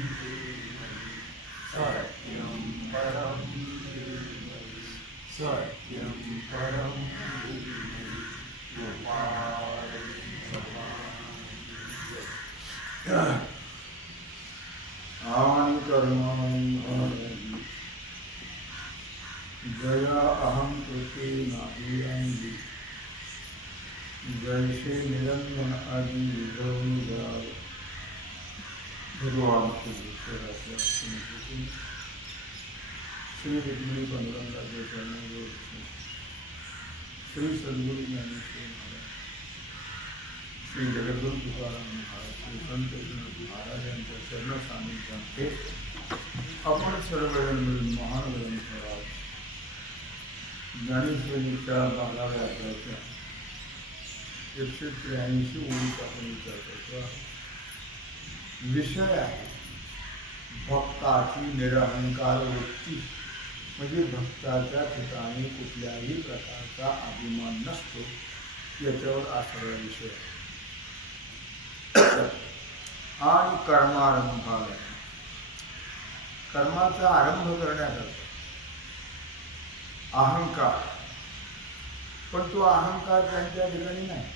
सत्यं परं सत्यं परं आनि कर्माणि जया अहं कृते नाभिरंगी जैसे निरंजन आदि विधौनुदाय भगवान श्री रुक्मिणी पांडुरंगा के चरणों में श्री सद्गुरु ज्ञानेश्वर महाराज, श्री जगद्गुरु तुकाराम महाराज, श्री संत महाराज यांच्या चरण सानिध्यात आपण सर्वजण मिळून महान ग्रंथराज ज्ञानेश्वरीच्या 12व्या अध्यायाच्या 183 ओळीचा आपण विचार करतो आहे. विषय आहे भक्ताची निरहंकार वृत्ती, म्हणजे भक्ताच्या ठिकाणी कुठल्याही प्रकारचा अभिमान नसतो, याच्यावर आधारलेला विषय आहे. आणि कर्मारंभाला, कर्माचा आरंभ करण्याकरता अहंकार, पण तो अहंकार त्यांच्या ठिकाणी नाही.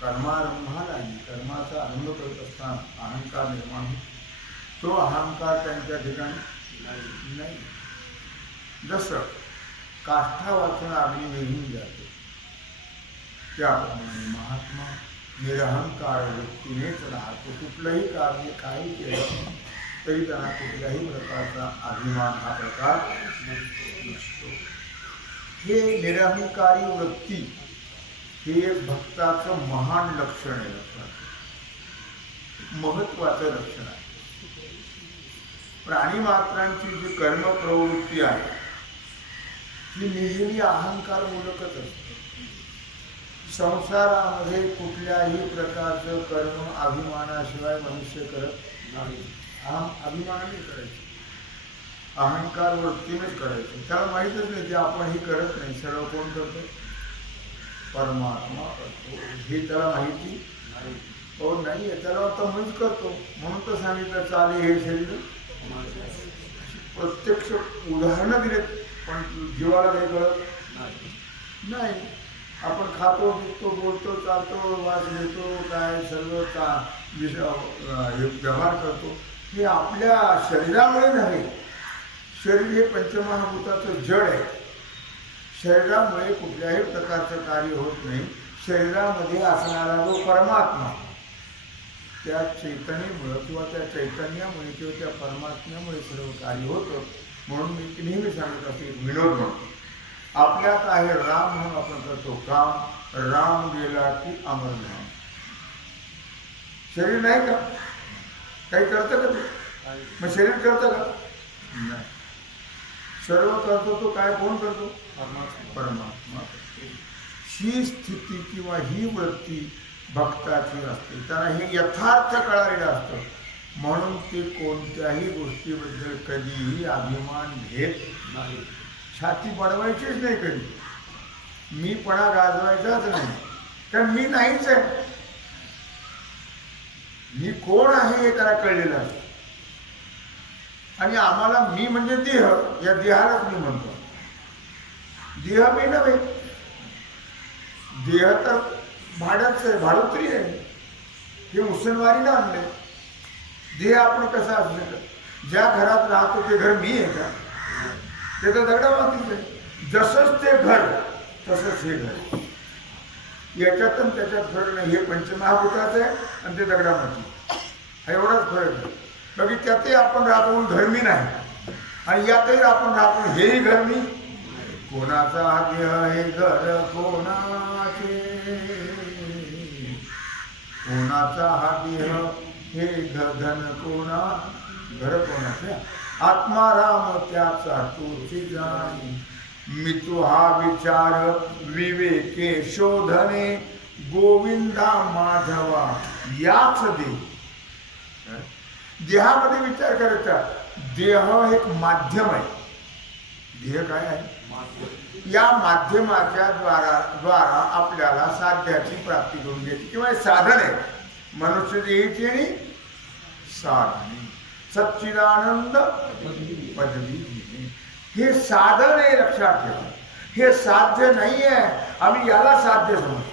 कर्मारंभाला, कर्माचा आरंभ करत असताना अहंकार निर्माण होतो. तो अहंकार त्यांच्या ठिकाणी नाही. जसं काष्ठा वाचून अग्नी निघून जाते, त्याप्रमाणे महात्मा निरहंकार वृत्तीनेच राहतो. कुठलंही कार्य काही केलं तरी त्यांना कुठल्याही प्रकारचा अभिमान हा प्रकार नसतो. हे निरहंकारी वृत्ती हे भक्ताचं महान लक्षण आहे, महत्वाचं लक्षण आहे. प्राणी मात्रांची जी कर्म प्रवृत्ती आहे ती नेहमी अहंकार मूलकच असते. संसारामध्ये कुठल्याही प्रकारचं कर्म अभिमानाशिवाय मनुष्य करत नाही. अभिमानाने करायचं, अहंकार वृत्तीनेच करायचं. त्याला माहीतच नाही ते आपण हे करत नाही. सर्व कोण करतो? परमात्मा करतो. हे त्याला माहिती हो नाही आहे. त्याला आता मीच करतो म्हणून तर सांगितलं चाले हे शरीर. प्रत्यक्ष उदाहरणं दिलेत, पण जीवाला काही कळत नाही. आपण खातो, पितो, बोलतो, चालतो, वास घेतो, काय सर्व व्यवहार करतो, हे आपल्या शरीरामुळे नाही. शरीर हे पंचमहाभूताचं जड आहे. शरीरामुळे कुठल्याही प्रकारचं कार्य होत नाही. शरीरामध्ये असणारा जो परमात्मा, त्या चैतन्यामुळे किंवा त्या चैतन्यामुळे किंवा त्या परमात्म्यामुळे सर्व कार्य होतं. म्हणून मी नेहमी सांगत असते, विनोद म्हणतो, आपल्यात आहे राम म्हणून आपण करतो काम, राम गेला की अमर धाम. शरीर नाही का? काही करतं का? मग शरीर करतं का? नाही. सर्व करतो तो काय? कोण करतो? परमात्मा. ही स्थिती किंवा ही वृत्ती भक्ताची असते. त्यांना हे यथार्थ कळालेलं असतं. म्हणून ते कोणत्याही गोष्टीबद्दल कधीही अभिमान घेत नाही. छाती पडवायचीच नाही कधी. मीपणा गाजवायचाच नाही, कारण मी नाहीच आहे. मी कोण आहे हे त्याला कळलेलं असतं. आणि आम्हाला मी म्हणजे देह, या देहालाच मी म्हणतो. देह मी नव्हे. देह तर भाड्याच आहे, भाडोत्री आहे. हे मुसलमानीला आणले. देह आपण कसा असू शकत? ज्या घरात राहतो ते घर मी आहे का? ते तर दगडामातीच आहे. जसंच ते घर तसंच हे घर. याच्यात आणि त्याच्यात फरक नाही. हे पंचमहाभूताचं आहे आणि ते दगडामाती, हा एवढाच फरक आहे. बाकी त्यातही आपण राहतो म्हणून धर्मी नाही, आणि यातही आपण राहतो हेही धर्मी. कोणाचा देह हे घर कोणाचे, कोणाचा हा देह हे धन कोणा, घर कोणाचे. आत्माराम त्याचा तोची जाणी, मी तू हा विचार विवेके शोधने, गोविंदा माधवा याच दे. देहामध्ये विचार करायचा. देह एक माध्यम आहे. देह काय आहे? या माध्यमाच्या द्वारा आपल्याला साध्याची प्राप्ती करून घ्यायची, किंवा साधन आहे. मनुष्य देहाची आणि साधने सच्चिदानंद पदवी घेणे. हे साधन आहे, लक्षात ठेवा. हे साध्य नाही आहे, आम्ही याला साध्य समजतो.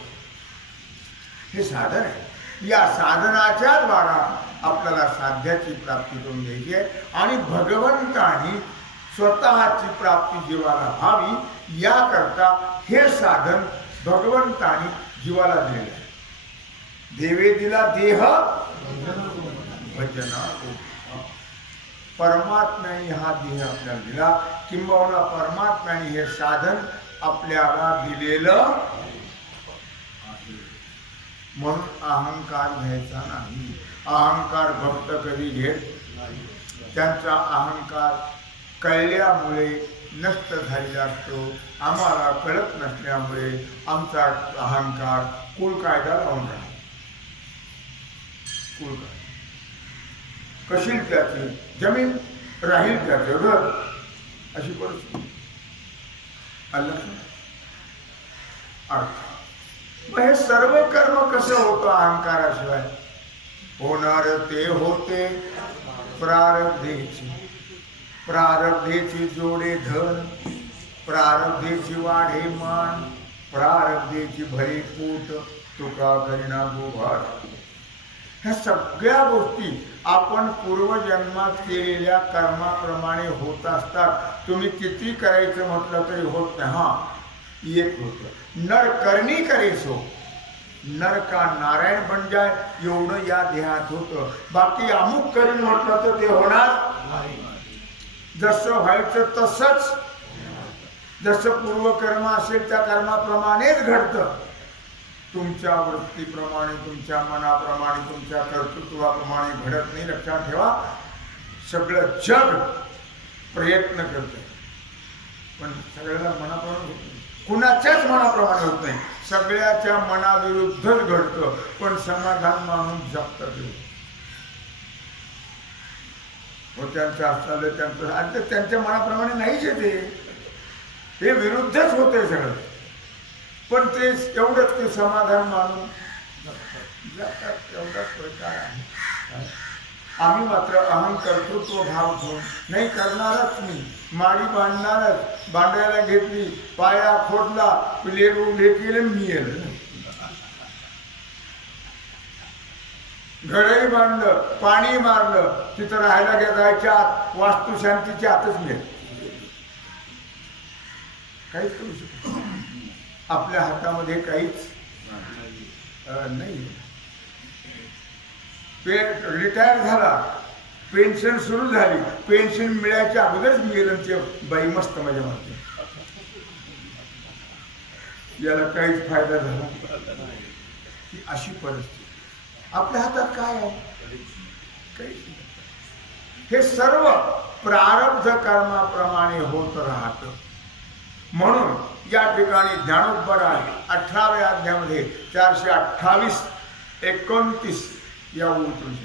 हे साधन आहे. या साधनाच्या द्वारा आपल्याला साध्याची प्राप्ती करून घ्यायची आहे आणि भगवंतानी स्वतःची प्राप्ती जीवाला व्हावी याकरता हे साधन भगवंतानी जीवाला दिलेलं आहे. देवे दिला देह भजना. परमात्म्याने हा देह आपल्याला दिला, किंबहुना परमात्म्याने हे साधन आपल्याला दिलेलं आहे. म्हणून अहंकार घ्यायचा नाही. अहंकार भक्त कधी घेत नाही. त्यांचा अहंकार कळल्यामुळे नष्ट झालेला असतो. आम्हाला कळत नसल्यामुळे आमचा अहंकार कुल कायदा लावून राहतो. कुल कायदा कशी त्याची जमीन राहील त्याचं घर, अशी परिस्थिती. अर्थ मग हे सर्व कर्म कसं होतं अहंकाराशिवाय? होणार ते होते प्रारब्धेची. प्रारब्धेची जोडे धन, प्रारब्धेची वाढे मान, प्रारब्धेची भरे पोट, तुका करिना गोभाट. ह्या सगळ्या गोष्टी आपण पूर्वजन्मात केलेल्या कर्माप्रमाणे होत असतात. तुम्ही किती करायचं म्हटलं तरी होत नाही. हा एक होतं नर करणी करेसो, नर का नारायण बन जाय एवढं या देहात होतं. बाकी अमुक करीन म्हटलं तर ते होणार नाही. जसं व्हायचं तसंच, जसं पूर्वकर्म असेल त्या कर्माप्रमाणेच घडतं. तुमच्या वृत्तीप्रमाणे, तुमच्या मनाप्रमाणे, तुमच्या कर्तृत्वाप्रमाणे घडत नाही. लक्षात ठेवा. सगळं जग प्रयत्न करतं पण सगळ्याला मनाप्रमाणे होत नाही. कुणाच्याच मनाप्रमाणे होत नाही. सगळ्याच्या मनाविरुद्धच घडतं पण समाधान मानून जगतात. त्यांचं असलं त्यांचं आणि त्यांच्या मनाप्रमाणे नाहीच येते. हे विरुद्धच होते सगळं. पण ते एवढंच ते समाधान मानून जातात. एवढाच प्रकार आहे. आम्ही मात्र अहम कर्तृत्व भाव घेऊन नाही करणारच. मी माडी बांधणारच. बांधायला घेतली, पाया खोदला, प्लेट उभे केले, मी येलं. घरही बांधलं, पाणी मारलं, तिथं राहायला जायच्या आत वास्तुशांतीच्या आतच मिळेल. काहीच करू शकतो आपल्या हातामध्ये काहीच नाही. रिटायर झाला, पेन्शन सुरू झाली, पेन्शन मिळायच्या अगोदरच मिळेल ते बाई मस्त मजा मारते. याला काहीच फायदा झाला. ही अशी परिस्थिती. आपल्या हातात काय आहे? काहीच. हे सर्व प्रारब्ध कर्माप्रमाणे होत राहत. म्हणून या ठिकाणी ज्ञानोबा 18व्या अध्यायामध्ये 428, 29 या ओळीतून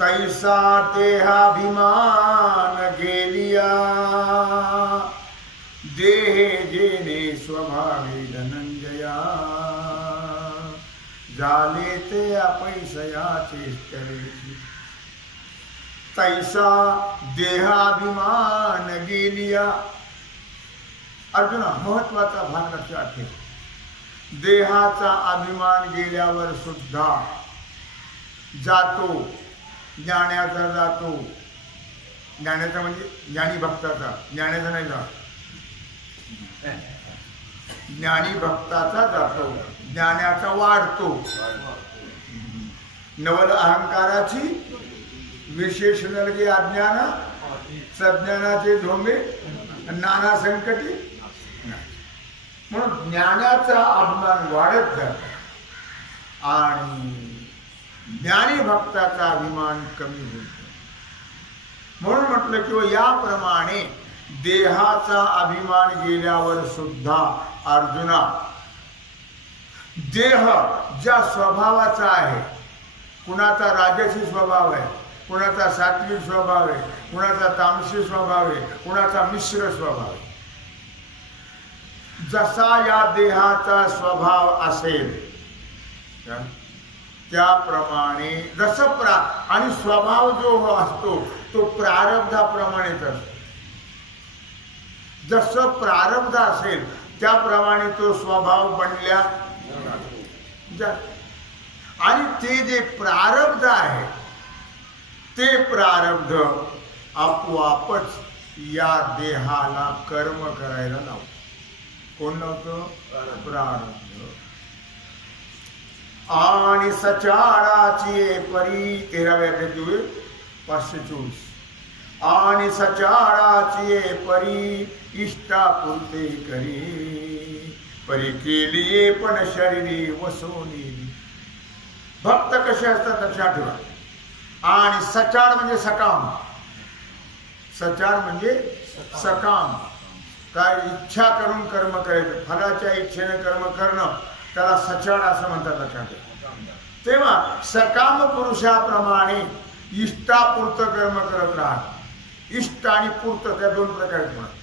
तैसा देहाभिमान गेलिया, देहे जेने स्वभावे धनंजया, झाले ते अपैसयाचे स्थळेची. तैसा देहाभिमान गेलिया. अर्जुना, महत्वाचा भाग लक्षात ठेव. देहाचा अभिमान गेल्यावर सुद्धा जातो, ज्ञानाचा जातो. ज्ञानाचा म्हणजे ज्ञानी भक्ताचा, ज्ञानाचा नाही जात. ज्ञानी भक्ताचा जातो, ज्ञानाचा वाढतो. नवल अहंकाराची विशेष नलगे अज्ञान, सज्ञानाचे झोंबे नाना संकटी. म्हणून ज्ञानाचा अभिमान वाढत जातो आणि ज्ञानी भक्ताचा अभिमान कमी होतो. म्हणून म्हटलं की याप्रमाणे देहाचा अभिमान गेल्यावर सुद्धा अर्जुना, देह ज्या स्वभावाचा आहे, कुणाचा राजसी स्वभाव आहे, कुणाचा सात्विक स्वभाव आहे, कुणाचा तामसी स्वभाव आहे, कुणाचा मिश्र स्वभाव आहे. जसा या देहाचा स्वभाव असेल त्याप्रमाणे जसं आणि स्वभाव जो असतो तो प्रारब्धाप्रमाणेच असतो. जसं प्रारब्ध असेल त्याप्रमाणे तो स्वभाव बनल्या आणि ते जे प्रारब्ध आहे ते प्रारब्ध आपोआपच या देहाला कर्म करायला लावतो. कोण लावतो? प्रारब्ध. आणि सचाळाची परी 13व्या अध्याय 524. आणि सचाळाची परी इष्टापुरते करी परी केली पण शरीरी वसोनी. भक्त कसे असतात लक्षात ठेवा. आणि सचाळ म्हणजे सकाम. सचाळ म्हणजे सकाम. काय इच्छा करून कर्म करायचं, फलाच्या इच्छेने कर्म करणं त्याला सचाळ असं म्हणतात लक्षात ठेवा. तेव्हा सकाम पुरुषाप्रमाणे इष्टापूर्त कर्म करत राहा. इष्ट आणि पूर्त त्या दोन प्रकारे म्हणतात.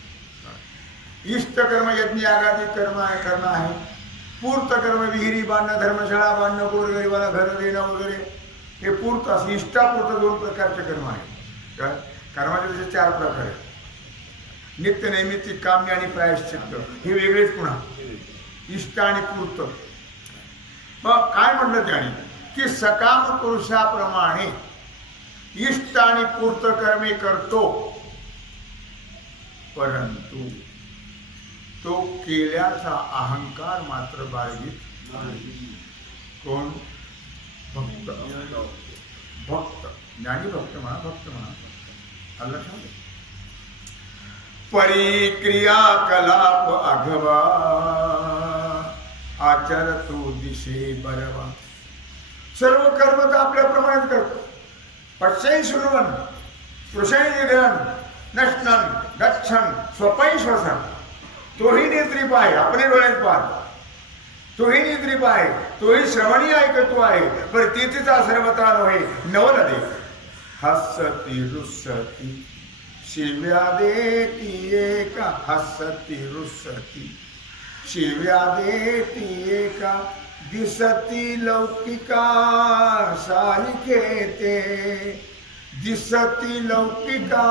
इष्ट कर्म यज्ञ यागादी कर्म आहे करणं आहे. पूर्त कर्म विहिरी बांधणं, धर्मशाळा बांधणं, गोरगरिबाला घर देणं वगैरे हे पूर्त असं. इष्टापूर्त दोन प्रकारचे कर्म आहेत. काय कर्माचे त्याचे 4 प्रकार आहेत. नित्य नैमित्तिक काम्य आणि प्रायश्चित्त हे वेगळेच पुन्हा इष्ट आणि पूर्त. मग काय म्हटलं त्याने की सकाम पुरुषाप्रमाणे इष्ट आणि पूर्त कर्मे करतो, परंतु तो केल्याचा अहंकार मात्र बाळगीत नाही. कोण? भक्त. भक्त ज्ञानी भक्त म्हणा, भक्त म्हणा. अल्लाह सांग परिक्रिया कलाप आघवा आचरतो दिशे बरवा. सर्व कर्म तर आपल्याप्रमाणेच करतो. पश्चै शृण्वन् स्पृशै निधन नश्नन गच्छन स्वपै श्वसन. तोही नेत्रीप आहे, आपले डोळ्यात पाहतो. तोही नेत्रीप आहे, तोही श्रवणी ऐकतो आहे. पण तिथेचा सर्वता नव्हे नवल दे. हसती रुसती शिव्या देती एका. हसती रुसती शिव्या देती एका. दिसती लौकिका सारिखे ते. दिसती लौकिका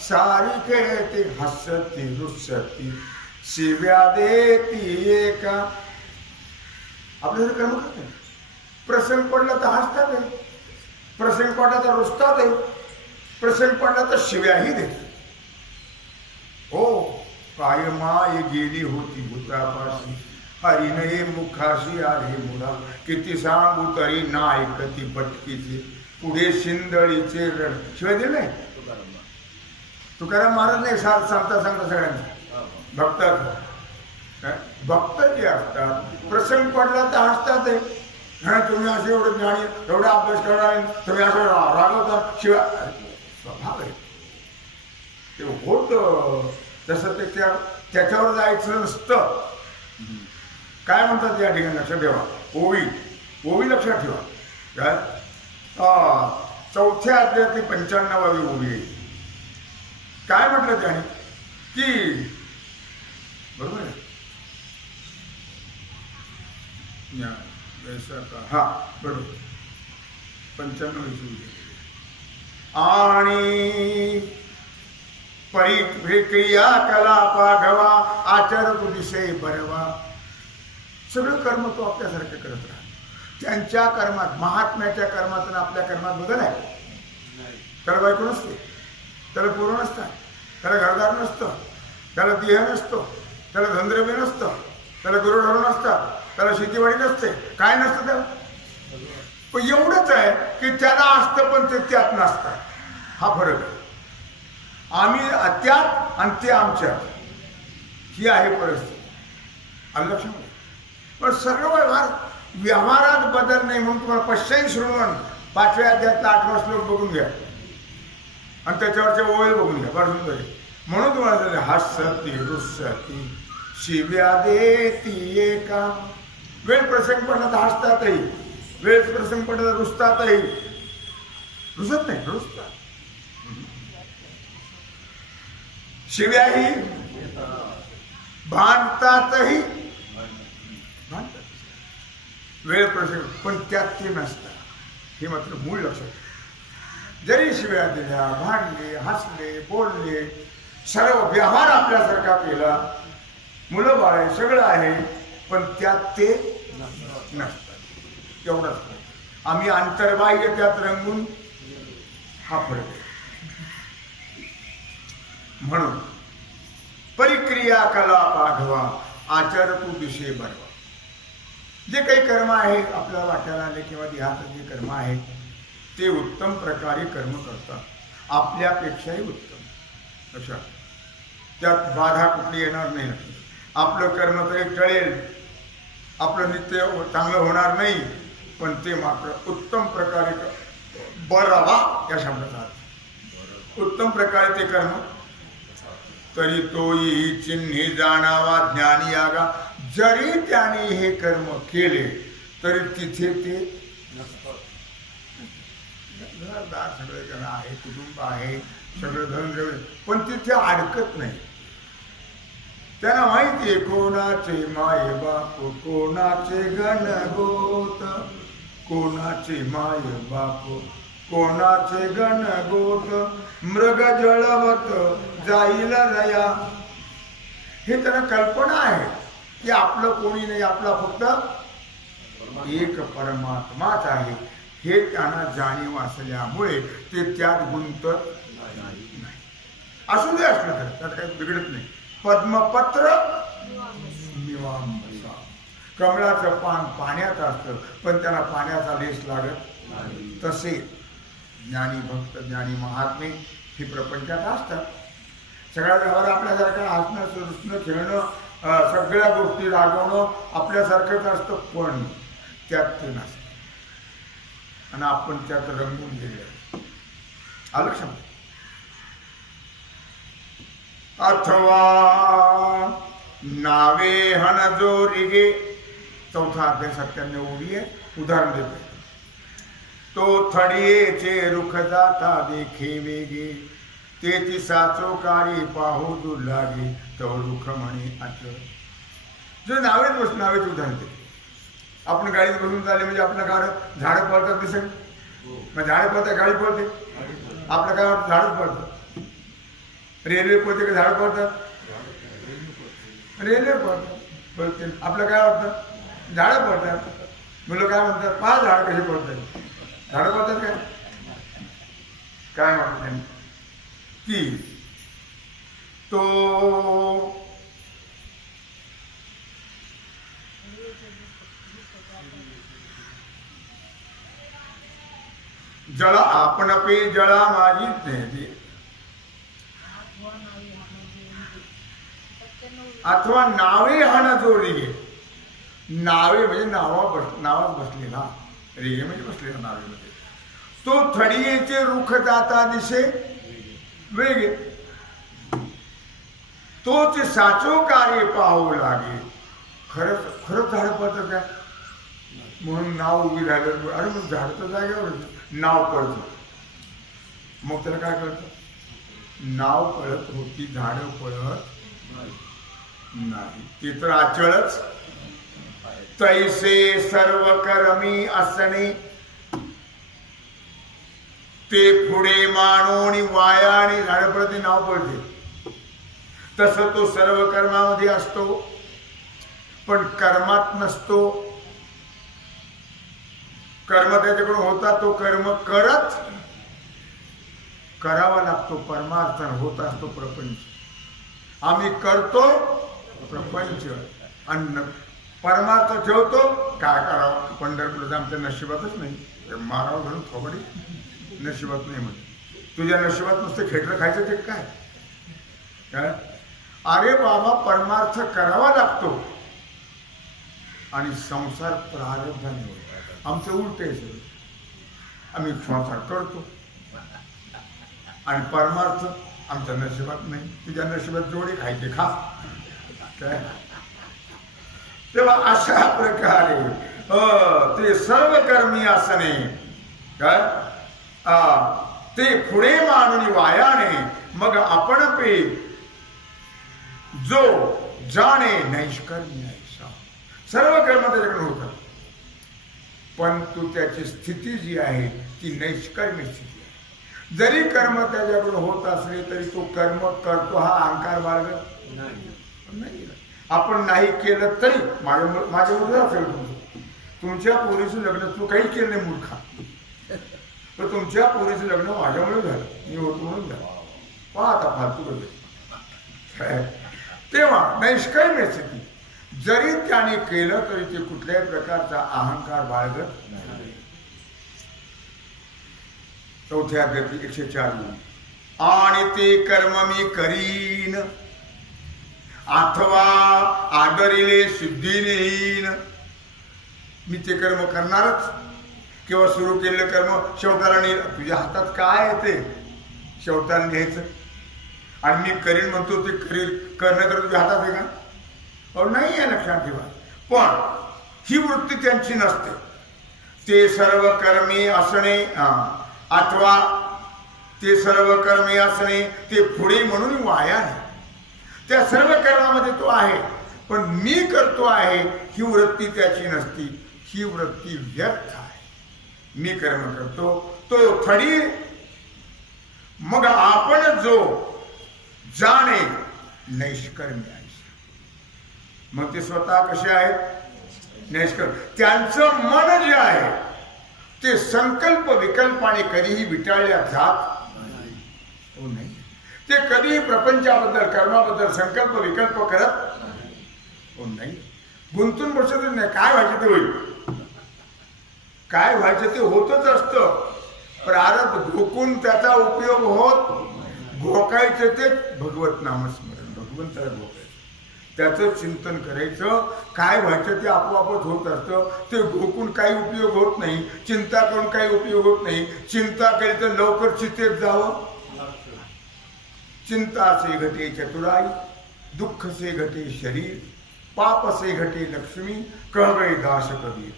सारिखे ते. हसती रुसती शिव्या देती एका. आपल्याला कर्म करते. प्रसंग पडला तर हसतात आहे, प्रसंग पडला तर रुसतात आहे, प्रसंग पडला तर शिव्याही देते. हो काय माय गेली होती भूतापाशी, हरिनये मुखाशी आले मुला. किती सांगू तरी ना ऐकती भटकीचे, पुढे शिंदळीचे रड. शिवाय दिले नाही तुकाराम महाराज नाही सांगता सगळ्यांना. भक्त भक्त जे असतात प्रसंग पडला तर हसतात आहे. तुम्ही असे एवढं ज्ञानी एवढा अभ्यास करणार, तुम्ही असं रागवता. शिवाय स्वभाव आहे ते होत जसं ते त्याच्यावर जायचं नसतं. काय म्हणतात या ठिकाणी लक्षात ठेवा. ओवी ओवी लक्षात ठेवा. काय 4थ्या अध्यायातली 95वी ओवी आहे. काय म्हटलं त्याने की बरोबर आहे हा बरोबर 95वी ओवी. आणि परिक्रिया कलापा घवा आचरतो दिशे बरवा. सगळं कर्म तो आपल्यासारखं करत राहा. त्यांच्या कर्मात महात्म्याच्या कर्मात आणि आपल्या कर्मात बदल आहे. त्याला बायको नसते, त्याला पोरं नसतात, त्याला घरदार नसतं, त्याला देह नसतो, त्याला धनद्रव्य नसतं, त्याला गुरुढोरं नसतात, त्याला शेतीवाडी नसते, काय नसतं त्याला. पण एवढंच आहे की त्याला असतं पण ते त्यात नसतात. हा फरक आहे. आम्ही त्यात आणि ते आमच्यात ही आहे परिस्थिती. आलं लक्षात. पण सर्व व्यवहारात बदल नाही म्हणून तुम्हाला पश्चै शृण्वन् 5व्या अध्यायातला 8वा श्लोक बघून घ्या आणि त्याच्यावरच्या ओळी बघून घ्या. बरं सुंदर. म्हणून तुम्हाला हसती रुसती शिव्या देती एका. वेळ प्रसंग पडला तर हसतातही, वेळ प्रसंग पडला तर रुसतातही. रुसत नाही, रुसतात. शिव्याही भांडतातही. वेळ प्रसंग, पण त्यात ते नसतं. हे मात्र मूळ लक्षात. जरी शिव्या दिल्या, भांडले, हसले, बोलले, सर्व व्यवहार आपल्यासारखा केला, मुलं बाळ सगळं आहे, पण त्यात ते नसतात. एवढंच आम्ही अंतर्बाह्य त्यात रंगून हा फरक आहे. म्हणून परिक्रिया कला पाठवा, आचार तू दिशे बरवा. जे काही कर्म आहे आपल्या वाट्याला आले किंवा देहात जे कर्म आहे ते उत्तम प्रकारे कर्म करतात, आपल्यापेक्षाही उत्तम. अशा त्यात बाधा कुठली येणार नाही. आपलं कर्म तरी टळेल, आपलं नित्य चांगलं होणार नाही, पण ते मात्र उत्तम प्रकारे बरावा या शब्दाचा अर्थ उत्तम प्रकारे ते कर्म. तरी तोही चिन्हे जाणावा ज्ञानी यागा. जरी त्याने हे कर्म केले तरी तिथे ते घरदार सगळे जण आहे, कुटुंब आहे, सगळं धन, पण तिथे अडकत नाही. त्यांना माहिती आहे कोणाचे माय बाप, कोणाचे गणगोत, कोणाचे माय बाप, कोणाचे गणगोत, मृग जळवत जाईल रया. हे त्यांना कल्पना आहे की आपलं कोणी नाही, आपला फक्त एक परमात्माच आहे. हे त्यांना जाणीव असल्यामुळे ते त्यात गुंतत नाही. असू दे असलं तर त्यात काही बिघडत नाही. पद्मपत्र निवांबसा, कमळाचं पान पाण्यात असतं पण त्याला पाण्याचा लेस लागत नाही. तसे ज्ञानी भक्त, ज्ञानी महात्मे हे प्रपंचात असतात. सगळ्या व्यवहार आपल्यासारखं हसणं, सुरसणं, खेळणं, सगळ्या गोष्टी रागवणं आपल्यासारखंच असतं, पण त्यात ते नसतं आणि आपण त्यात रंगून गेले. आलं क्षमता. अथवा नावे हन जो रिगे, चौथा अध्याय 97 ओळी आहे. उदाहरण देतो. तो थडियेचे रुख जाता देखे वेगे, तेची साचो काळी पाहू दूर लागे, तो रुख म्हणे अचल. जो नावेत बसून, नावेच उदाहरण देतो. आपण गाडीत बसून चालले म्हणजे आपल्या गाडीत झाडं पळतात दिसेल, मग झाडं पळतात गाडी पळते, आपल्या गावात झाडच पळतात. रेल्वे पळते का झाडं पळतात? रेल्वे पळतात, पळते. आपलं काय वाटतं? झाडं पळतात. मुलं काय म्हणतात? पहा झाडं कशी पळतात. झाडं पळतात काय? काय म्हणतात त्यांनी की तो जळा आपण पे जळा माझी नेते, अथवा नावे हन जो रिगे. नावे म्हणजे नावात बसलेला, रेगे म्हणजे बसलेला नावेमध्ये. तो थडियेचे रुख जाता दिसे वेगे, तोच साचो कार्य पाहू लागे. खरंच झाड पळतं काय म्हणून नाव उभी राहिलं. अरे मग झाड तर जागेवर नाव पळतं. मग त्याला काय कळतं? नाव पळत होती, झाडं पळत नाही. ती तर अचळच. तैसे सर्व करमी असणे, ते पुढे मानोनी वाया आणि झाडं पळते, नाव पळते. तसं तो सर्व कर्मामध्ये असतो पण कर्मात नसतो. कर्म त्याच्याकडून होता, तो कर्म करत करावा लागतो. परमार्थ होत असतो प्रपंच. आम्ही करतो प्रपंच आणि परमार्थ ठेवतो. काय करावं? पंढरपूरचं आमच्या नशिबातच नाही. मारावं म्हणून थोबडी नशिबात नाही म्हणते. तुझ्या नशिबात नुसतं खेटर खायचं ते काय? अरे बाबा, परमार्थ करावा लागतो आणि संसार प्रारब्धाने होतो. आमचं उलट आहे सगळं. आम्ही संसार करतो आणि परमार्थ आमच्या नशिबात नाही. तुझ्या नशिबात जोडे खायचे खा काय. तेव्हा अशा प्रकारे ते सर्व कर्मी असणे काय ते पुढे मानून वायाने, मग आपण पे जो जाणे नैष्कर्म्य ऐसा. सर्व कर्म त्याच्याकडे होतात. पण तू त्याची स्थिती जी आहे ती नैष्कर्म्य स्थिती आहे. जरी कर्म त्याच्याकडून होत असले तरी तो कर्म करतो हा अहंकार बाळगत नाही. आपण नाही केलं तरी माझ्या मुलगा असेल तुमच्या पोरीचं लग्न तू काही केलं नाही मूर्खा, तर तुमच्या पोरीचं लग्न माझ्यामुळे झालं, मी होतो म्हणून झालं. पहा आता फालतू करते. तेव्हा नैष्कर्म्य स्थिती जरी त्याने केलं तरी ते कुठल्याही प्रकारचा अहंकार बाळगत नाही. चौथ्या अध्यायात 104 आणि ते कर्म मी करीन अथवा आदरिले सिद्धी नेईन. मी ते कर्म करणारच किंवा सुरू केलेलं कर्म शेवटाला नेईल. तुझ्या हातात काय आहे ते शेवटाला न्यायचं आणि मी करीन म्हणतो ते करणं तर तुझ्या हातात आहे का? नाही आहे, लक्षात ठेवा. पण ही वृत्ती त्यांची नसते. ते सर्व कर्मी असणे अथवा ते सर्व कर्मी असणे ते पुढे म्हणून वाया आहे. त्या सर्व कर्मामध्ये तो आहे पण मी करतो आहे ही वृत्ती त्याची नसती. ही वृत्ती व्यर्थ आहे. मी कर्म करतो तो थडी मग आपण जो जाणे नैष्कर्म्य आहे. मग ते स्वतः कसे आहेत? नैष्कर्म्य. त्यांचं मन जे आहे ते संकल्प विकल्पाने कधीही विटाळल्या जात नाही. ते कधीही प्रपंचाबद्दल कर्माबद्दल संकल्प विकल्प करत नाही. गुंतून बसत नाही. काय व्हायचं ते होईल, काय व्हायचं ते होतच असतं. प्रारब्ध घोकून त्याचा उपयोग होत घोकायचं ते भगवत नामस्मरण, भगवंताला घोकायचं, त्याचं चिंतन करायचं. काय व्हायचं ते आपोआपच होत असतं. ते घोकून काही उपयोग होत नाही, चिंता करून काही उपयोग होत नाही. चिंता केली तर लवकर चितेत जावं. चिंता से घटे चतुराई, दुःख से घटे शरीर, पाप से घटे लक्ष्मी, कह गए दास कबीर.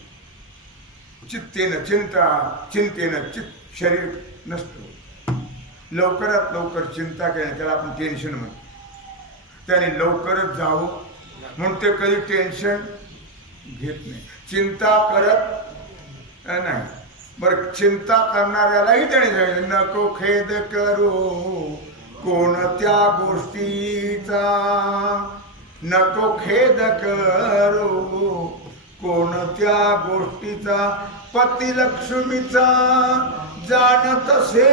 चित्तेन चिंता चिंतेन चित्त शरीर नष्ट होतं. लवकरात लवकर चिंता केली त्याला आपण टेन्शन म्हणतो. त्याने लवकरच जावं म्हणून ते कधी टेन्शन घेत नाही, चिंता करत नाही. बरं, चिंता करणाऱ्यालाही त्याने सांगितलं नको खेद करू कोणत्या गोष्टीचा, नको खेद करू कोणत्या गोष्टीचा, पती लक्ष्मीचा जाणत से.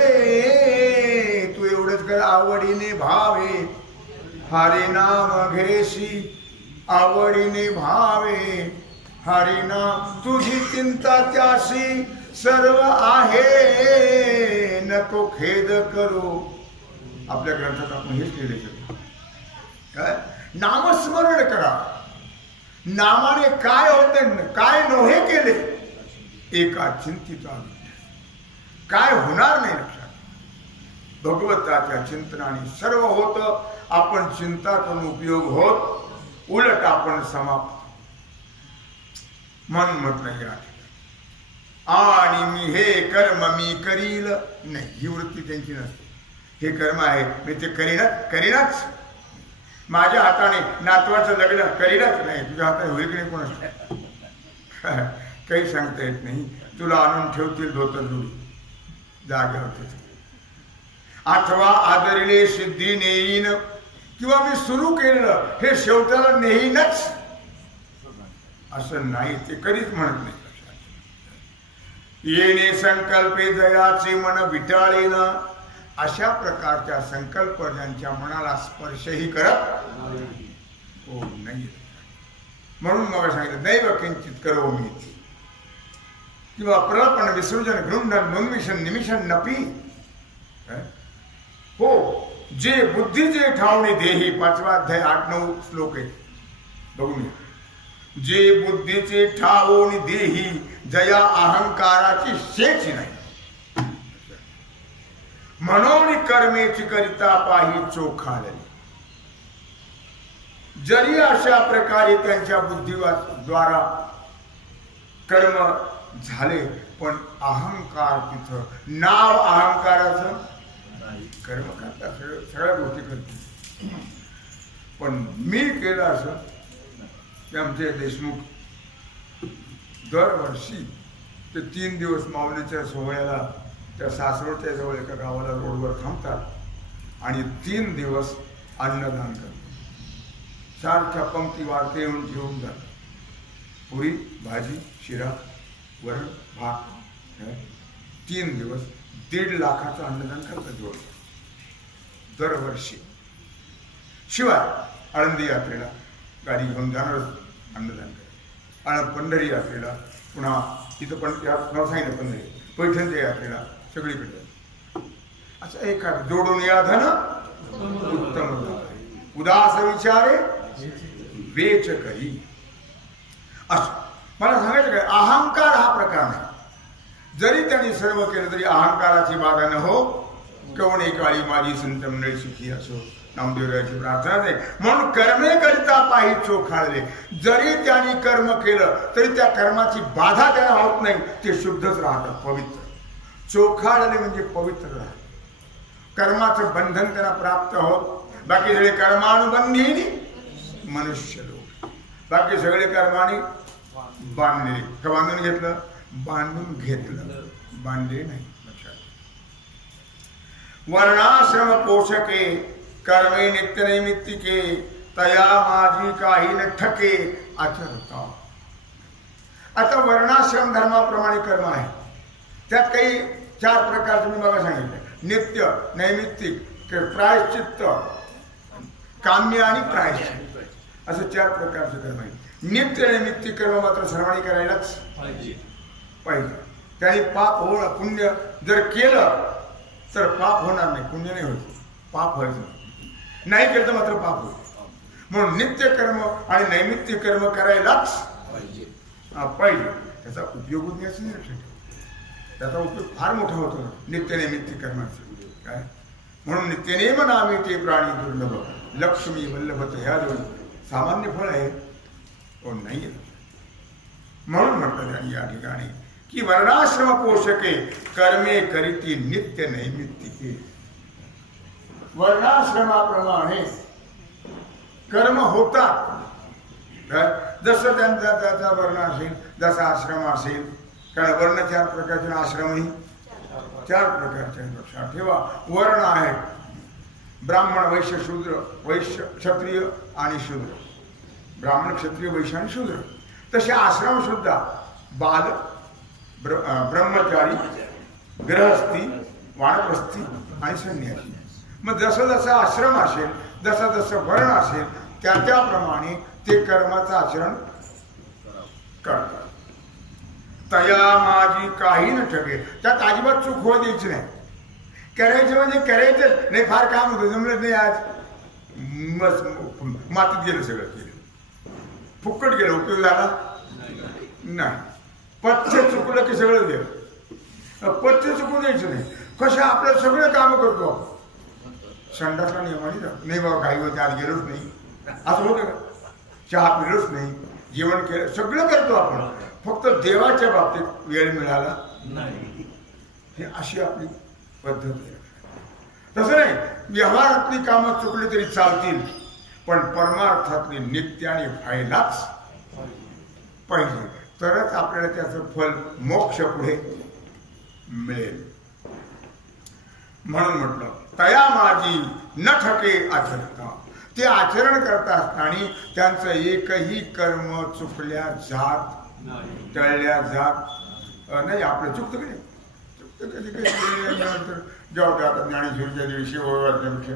तू एवढंच कर आवडीने भावे हरी नाम घेशी, आवडीने भावे हरी नाम. तुझी चिंता त्याशी सर्व आहे नको खेद करू. आपल्या ग्रंथात आपण हेच लिहिले काय, नामस्मरण करा. नामाने काय होते काय नव्हे केले एका चिंतिता काय होणार नाही. लक्षात भगवताच्या चिंतनाने सर्व होतं. आपण चिंता करून उपयोग होत, उलट आपण समाप्त. मन म्हटलं या आणि मी हे कर्म मी करील नाही, ही वृत्ती त्यांची नसते. हे कर्म आहे मी ते करीनच. माझ्या हाताने नातवाचं लग्न करीनच नाही. तुझ्या हाताने होईल की नाही कोण काही सांगता येत नाही. तुला आणून ठेवतील धोतर जोडी जागेवर. अथवा आदरिले सिद्धी नेईन, किंवा मी सुरू केलेलं हे शेवटाला नेईनच असं नाही. ते कधीच म्हणत नाही. येणे संकल्पे जयाचे मन विटाळेन, अशा प्रकारच्या संकल्प ज्यांच्या मनाला स्पर्शही करत हो नाही. म्हणून मग सांगितलं दैव किंचित करोमि किंवा प्रलपन विसर्जन गृंडन नोन्मिशन निमिषण नपी. हो, जे बुद्धीचे ठावणे देही, 5वा अध्याय 8-9 श्लोक आहेत बघून. जे बुद्धीचे ठावणे देही जया अहंकाराची शेच नाही, म्हणून कर्मेची करिता पाही चोखाळले. जरी अशा प्रकारे त्यांच्या बुद्धीद्वारा कर्म झाले पण अहंकार तिथं, नाव अहंकाराचं कर्म करता सगळ्या गोष्टी करते. पण मी केलं असं ते आमचे देशमुख दरवर्षी ते 3 दिवस माऊलीच्या सोहळ्याला त्या सासवडच्या जवळ एका गावाला रोडवर थांबतात आणि 3 दिवस अन्नदान करतात. सारख्या पंक्ती वाढते येऊन जेवून जातात. पुरी भाजी शिरा वरण भात 3 दिवस 1.5 लाखाचं अन्नदान करतात जवळ दरवर्षी. शिवाय आळंदी यात्रेला गाडी घेऊन जाणारच अन्नदान करतात. आणि पंढरी यात्रेला पुन्हा तिथं पण त्या सांगितलं पंढरी पैठणच्या यात्रेला सगळीकडे असं एका जोडून या धन उत्तम उदास विचारे वेच करी. असं मला सांगायचं काय, अहंकार हा प्रकार नाही. जरी त्यांनी सर्व केलं तरी अहंकाराची बाधा न हो. कवणे काळी माझी संत मंडळी सुखी असो नामदेवरायाची प्रार्थना आहे. म्हणून कर्मे करिता पायी चोखाळले. जरी त्यांनी कर्म केलं तरी त्या कर्माची बाधा त्यांना होत नाही. ते शुद्धच राहतात, पवित्र. चोखाळले म्हणजे पवित्र राहतात. कर्माचं बंधन त्यांना प्राप्त होत. बाकी सगळे कर्मानुबंधीनी मनुष्य लोक. बाकी सगळे कर्माने बांधलेले. का बांधून घेतलं? बांधून घेतलं, बांधले नाही. वर्णाश्रम पोषके कर्मे नित्यनैमित्तिके तया माझी काही न ठके आचरता. आता वर्णाश्रम धर्माप्रमाणे कर्म आहे. त्यात काही 4 प्रकारचे मी बघा सांगितले. नित्य, नैमित्तिक, प्रायश्चित्त, काम्य आणि प्रायश्चित्त असं 4 प्रकारचे कर्म आहेत. नित्य नैमित्तिक कर्म मात्र सर्वांनी करायलाच पाहिजे. त्याने पाप होणं, पुण्य जर केलं तर पाप होणार नाही, पुण्य नाही होत, पाप व्हायचं नाही केलं तर मात्र पाप होईल. म्हणून नित्य कर्म आणि नैमित्तिक कर्म करायलाच पाहिजे. त्याचा उपयोग होत नाही लक्षात. त्याचा उपयोग फार मोठा होतो नित्य नैमित्तिक कर्माचा. काय म्हणून नित्यनेम नामे ते प्राणी दुर्लभ लक्ष्मी वल्लभत ह्या दोन सामान्य फळ आहे पण नाही. म्हणून म्हटलं त्यांनी या ठिकाणी की वर्णाश्रम पोषके कर्मे करीती नित्य नैमित्तिके. वर्णाश्रमाप्रमाणे कर्म होतात. जसं त्यांचा त्याचा वर्ण असेल, जसा आश्रम असेल. कारण वर्ण 4 प्रकारचे, आश्रमही 4 प्रकारचे. लक्षात ठेवा. वर्ण आहेत ब्राह्मण, वैश्य, शूद्र. वैश्य, क्षत्रिय आणि शूद्र. ब्राह्मण, क्षत्रिय, वैश्य आणि शूद्र. तसे आश्रम सुद्धा बाल, ब्रह्मचारी, गृहस्थी, वानप्रस्थी आणि संन्यासी. मग जसं जसं आश्रम असेल, जसं जसं वर्ण असेल, त्याप्रमाणे ते कर्माचं आचरण करतात. तया माझी काही न ठगे. त्यात अजिबात चूक होऊ द्यायची नाही. करायचं म्हणजे करायचं नाही. फार काम होतं, जमलं नाही, आज मातीत गेलं, सगळं केलं, फुक्कट गेलं, उपयोग झाला नाही. पथ्य चुकलं की सगळं गेलं. पथ्य चुकून द्यायचं नाही. कसं आपलं सगळं काम करतो आपण. संडासला नियमाने जातो नाही बाबा, काही होते आज गेलोच नाही असं होतं का? चहा पिलोच नाही, जेवण केलं, सगळं करतो आपण, फक्त देवाच्या बाबतीत वेळ मिळाला नाही. हे अशी आपली पद्धत आहे. तसं नाही, व्यवहारातली कामं चुकली तरी चालतील पण परमार्थातली नित्य आणि व्हायलाच पाहिजे. तरच आपल्याला त्याचं फल मोक्ष पुढे मिळेल. म्हणून म्हटलं तया माझी न ठके आचरता. ते आचरण करत असताना त्यांचं एकही कर्म चुकल्या जात, टळल्या जात नाही. आपलं चुकतं की नाही? चुकतं कधी कधी नंतर जेव्हा आता ज्ञानेश्वरीच्या दिवशी वाचण्यापेक्षा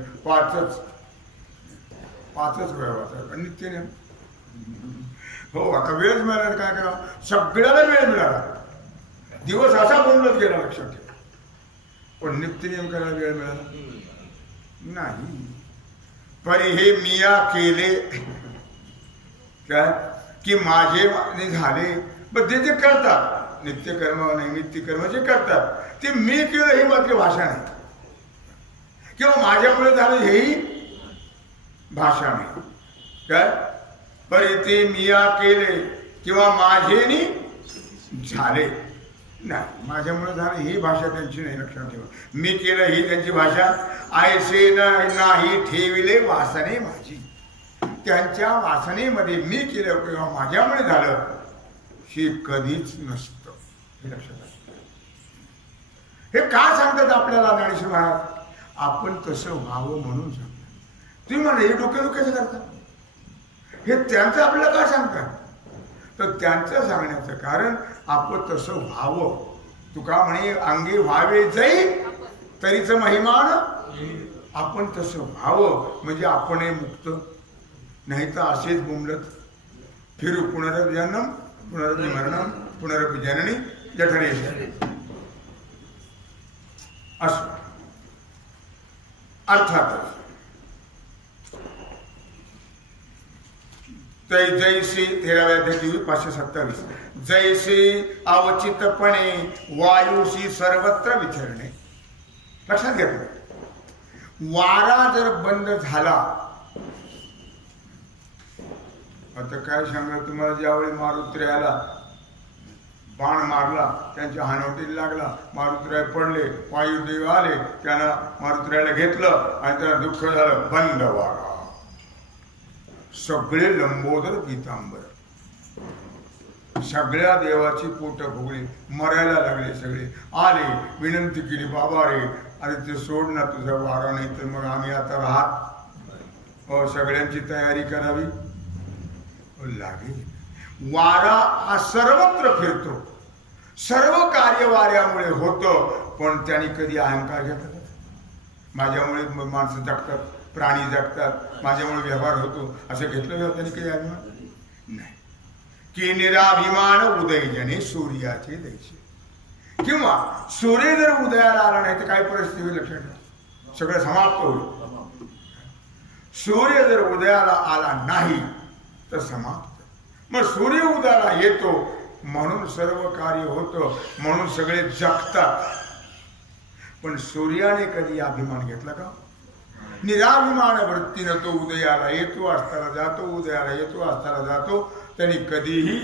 पाचच वेळ वाचायचं नित्य नेम. हो, आता वेळच मिळाला, काय करावं? सगळ्याला वेळ मिळाला, दिवस असा बोलत गेला, लक्षात ठेवा. पण नित्यनियम करायला वेळ मिळाला नाही. परी हे मिया केले काय की माझे झाले. पण ते करतात नित्यकर्म नैमित्तिक कर्म जे करतात ते मी केलं हे मात्र भाषा नाही, किंवा माझ्यामुळे झालं हेही भाषा नाही. काय परी ते मिया केले किंवा माझेनी झाले नाही, माझ्यामुळे झालं ही भाषा त्यांची नाही. लक्षात ठेवा. मी केलं ही त्यांची भाषा. ऐसे नाही ठेविले वासने माझी. त्यांच्या वासनेमध्ये मी केलं किंवा माझ्यामुळे झालं हे कधीच नसतं. हे लक्षात असतं. हे का सांगतात आपल्याला ज्ञानेश्वर महाराज? आपण तसं व्हावं म्हणून सांगतात. तुम्ही म्हणा हे डोक्याचं करतात, हे त्यांचं आपल्याला काय सांगतात? तर त्यांचं सांगण्याचं कारण आपण तसं व्हावं. तुका म्हणे अंगी व्हावे जै तरीच महिमान. आपण तसं व्हावं म्हणजे आपणही मुक्त, नाही तर असेच बोंबलत फिरू पुनर्जन्म पुनर्विमरणम पुनरपि जननी जठरेश. असं अर्थातच जैसे 13व्या अध्यायाची 527 जैसे अवचितपणे वायूशी सर्वत्र विचरणे. लक्षात घेतलं, वारा जर बंद झाला, आता काय सांगा तुम्हाला, ज्यावेळी मारुत्र्याला बाण मारला, त्यांच्या हानवटीला लागला, मारुत्र्या पडले, वायुदेव आले, त्यांना मारुत्र्याला घेतलं आणि त्यांना दुःख झालं. बंद वारा, सगळे लंबोदर पीतांबर, सगळ्या देवाची पोट फुगली, मरायला लागले. सगळे आले, विनंती केली, बाबा रे अरे ते सोड ना तुझा वारा, नाही तर मग आम्ही आता राहत. सगळ्यांची तयारी करावी लागेल. वारा हा सर्वत्र फिरतो, सर्व कार्य वाऱ्यामुळे होतं. पण त्यांनी कधी अहंकार घेतला? माझ्यामुळे माणसं जगतात, प्राणी जगतात, माझ्यामुळे व्यवहार होतो असं घेतलं त्यांनी कधी अभिमान नाही. की निराभिमान उदय जने सूर्याचे दैसे. किंवा सूर्य जर उदयाला आला नाही तर काय परिस्थिती होईल लक्षात ठेवा, सगळं समाप्त होईल. सूर्य जर उदयाला आला नाही तर समाप्त. मग सूर्य उदयाला येतो म्हणून सर्व कार्य होतं, म्हणून सगळे जगतात. पण सूर्याने कधी अभिमान घेतला का? निराभिमान वृत्तीनं तो उदयाला येतो, असताना जातो, उदयाला येतो, असताना जातो. त्यांनी कधीही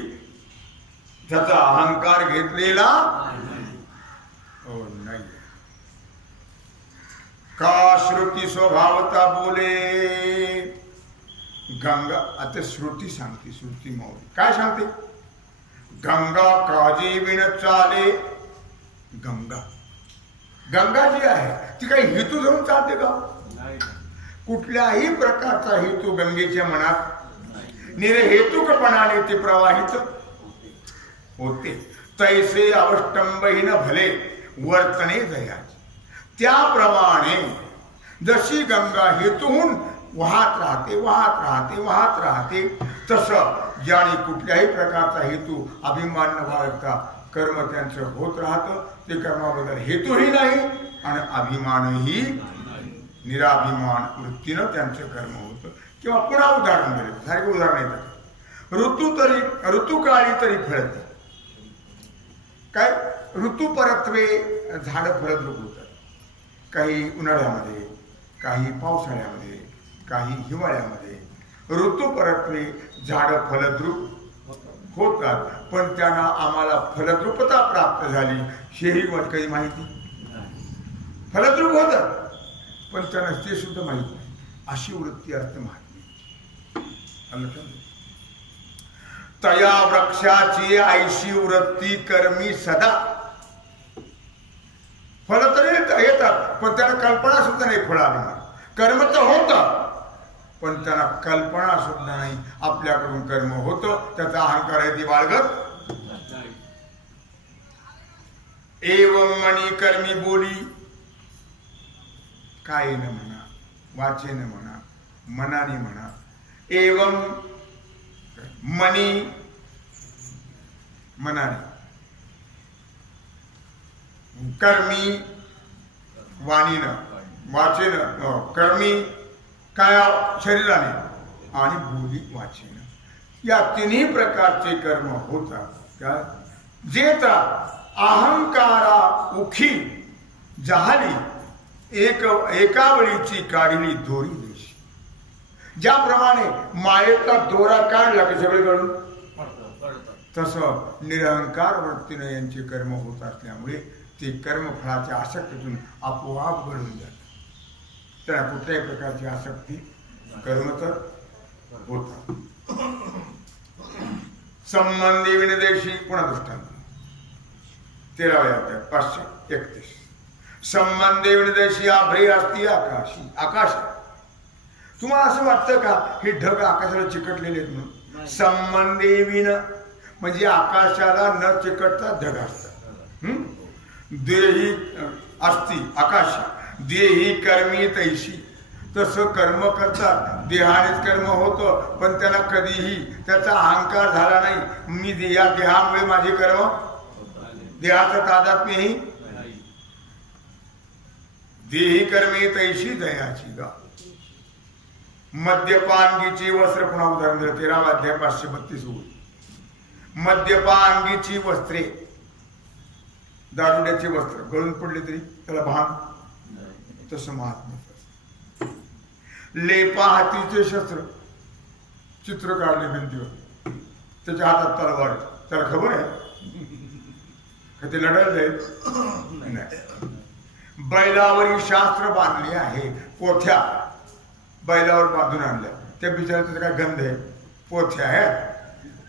त्याचा अहंकार घेतलेला नाही. का श्रुती स्वभावता बोले. गंगा, आता श्रुती सांगते, श्रुती माऊली काय सांगते? गंगा काजी विण चाले. गंगा, गंगा जी आहे ती काही हेतू धरून चालते का? कुठल्याही प्रकारचा हेतू गंगेच्या मनात निरहेतुकपणाने ते प्रवाहित होते. तैसे अवष्टंबहीन भले वर्तने जयाचे. त्याप्रमाणे जशी गंगा हेतूहून वाहत राहते, वाहत राहते, वाहत राहते, तसं ज्याने कुठल्याही प्रकारचा हेतू अभिमान न बाळगता कर्म त्यांचं होत राहतं. ते कर्माबद्दल हेतूही नाही आणि अभिमानही, निराभिमान वृत्तीनं त्यांचं कर्म होतं. किंवा पुन्हा उदाहरण दिले, सारखे उदाहरण येतात. ऋतुकाळी तरी फळते. काय ऋतू परत्वे झाडं फळद्रूप होतात. काही उन्हाळ्यामध्ये, काही पावसाळ्यामध्ये, काही हिवाळ्यामध्ये ऋतू परत्वे झाडं फलद्रूप होतात. पण त्यांना आम्हाला फलद्रूपता प्राप्त झाली हेही कधी माहिती. फलद्रूप होतात पण त्यांना ते सुद्धा माहित नाही. अशी वृत्ती असते महात्म्याची. तया वृक्षाची ऐशी वृत्ती कर्मी सदा. फळ तरी येतात पण त्यांना कल्पना सुद्धा नाही फळाली. कर्म तर होतं पण त्यांना कल्पना सुद्धा नाही आपल्याकडून कर्म होतं, त्याचा अहंकार आहे ती बाळगत. एवं मनी कर्मी बोली. काय न म्हणा, वाचेन म्हणा, मनाने म्हणा. एवं मनी मनाने, कर्मी वाणीनं, वाचेन कर्मी काय शरीराने आणि बोली वाचेन. या तिन्ही प्रकारचे कर्म होतात. जेता अहंकारा उखी जहाली एका वेळीची काढली दोरी देशी. ज्याप्रमाणे मायेचा दोरा काढला की सगळे गळून, तसं निरहंकार वृत्तीने यांचे कर्म होत असल्यामुळे ते कर्मफळाच्या आसक्तीतून आपोआप गळून जातात. त्यांना कुठल्याही प्रकारची आसक्ती कर्म तर होतात. संबंधी विनदेशी पुन्हा दृष्टांत. 13व्या अध्याय 531. संबंधे विनदशी आभ्रे असती आकाशी. आकाश तुम्हाला असं वाटतं का हे ढग आकाशाला चिकटलेले आहेत म्हणून? संबंधे विन म्हणजे आकाशाला न चिकटता ढग असतात. देही असती आकाशी देही कर्मी तैशी. तसं कर्म करतात, देहानेच कर्म होतं, पण त्यांना कधीही त्याचा अहंकार झाला नाही. मी या देहामुळे माझे कर्म, देहाचं तादात्म्यही. देही कर्मे तैशी दयाची गा. मद्यपांगीची वस्त्र, पुन्हा उदाहरण दिलं 13वा अध्याय 532 होईल. मद्यपांगीची वस्त्रे, दारुड्याचे वस्त्र गळून पडले तरी त्याला भान, तसं महात्मा. लेपा हातीचे शस्त्र, चित्र काढले भिंतीवर, त्याच्या हातात तलवार, त्याला खबर आहे का ते लढायला जाईल? नाही. बैलावरील शास्त्र बांधले आहे, पोथ्या बैलावर बांधून आणल्या. त्या बिचाराचा काय गंध आहे? पोथ्या आहे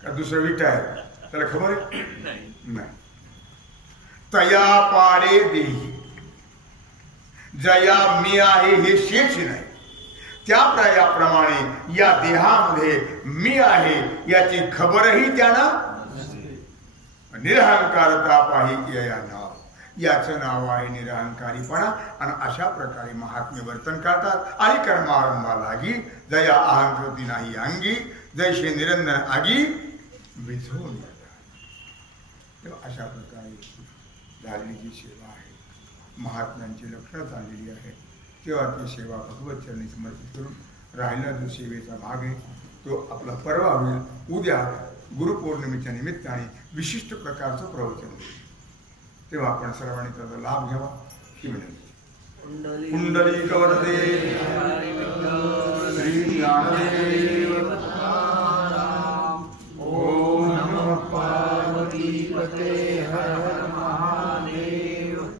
का दुसरं विटा आहे? त्याला खबर आहे? नाही. तया पाडे देही, जया मी आहे हे शेष नाही, त्याप्रमाणे या देहामध्ये मी आहे याची खबरही त्यांना. निरहंकारता पाही या नाव, याचं नाव आहे निरहंकारीपणा. आणि अशा प्रकारे महात्मे वर्तन करतात. आणि कर्मारंभा लागी जया अहंकृती नाही अंगी, जैसे निरंजन आगी विझवून येतात. तेव्हा अशा प्रकारे झालेली जी सेवा आहे, महात्म्यांची लक्षणं चाललेली आहे, तेव्हा ती सेवा भगवत चरणी समर्पित करून राहिला जो सेवेचा भाग आहे तो आपला परवा होईल. उद्या गुरुपौर्णिमेच्या निमित्ताने विशिष्ट प्रकारचं प्रवचन होईल. तेव्हा आपण सर्वांनी त्याचा लाभ घ्यावा ही विनंती. कुंडली कवरदे श्री ज्ञानदेव